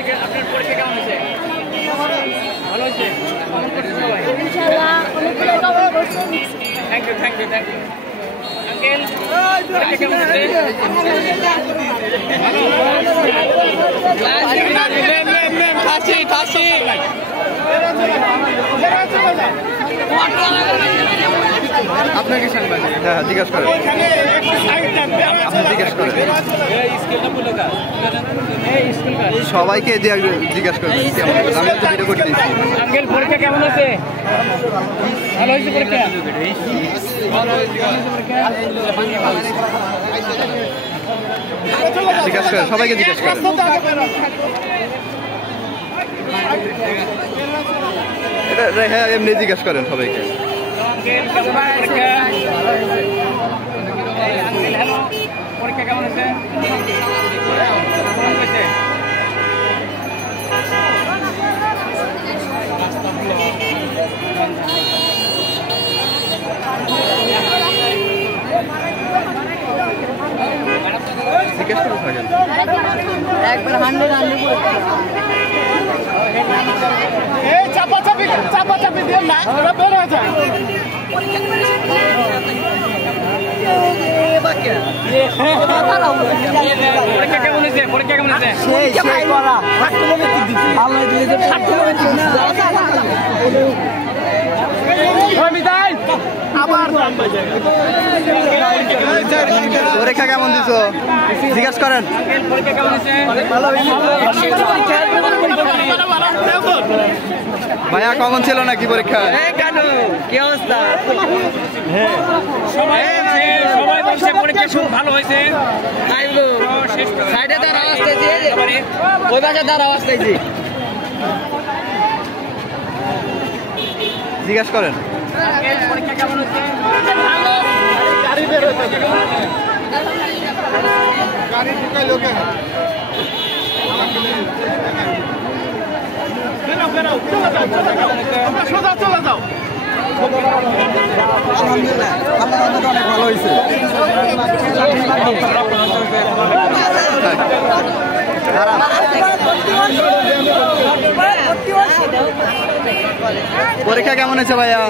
থেকে আপনার পরীক্ষা কেমন হয়েছে? ভালো হয়েছে? থ্যাংক ইউ আঙ্কেল, পরীক্ষা কেমন হয়েছে? ফাঁসি আপনাকে সাংবাদিক জিজ্ঞাসা করেন, সবাইকে জিজ্ঞাসা করেন আমি তো ভিডিও করতেছি। আঙ্কেল পরীক্ষা কেমন হয়েছে? ভালো হয়েছে পরীক্ষা? জিজ্ঞাসা করেন, সবাইকে জিজ্ঞাসা করেন। হ্যাঁ এমনি জিজ্ঞাসা করেন সবাইকে। পরীক্ষা কেমন হয়েছে? জিজ্ঞাসা করে থাকেন একবার 100 চাপাচাপি দিয়ে না ওরা বের হয়ে যায়। পরীক্ষা কেমন হয়েছে? পরীক্ষা কেমন হয়েছে? পরীক্ষা কেমন দিছো জিজ্ঞাসা করেন। পরীক্ষা কেমন হয়েছে? ভাইয়া কমন ছিল নাকি পরীক্ষা? কি অবস্থা? সবাই বলছে পরীক্ষা খুব ভালো হয়েছে। সাইডে তার আওয়াজ পেয়েছি, ওই পাশে তার আওয়াজ পেয়েছি। জিজ্ঞাসা করেন পরীক্ষা কেমন হচ্ছে? গাড়ি বের হচ্ছে, গাড়ি ঢুকাই লোকে চলে যাও। আলহামদুলিল্লাহ অনেক ভালো হয়েছে। পরীক্ষা কেমন হয়েছে ভাইয়া?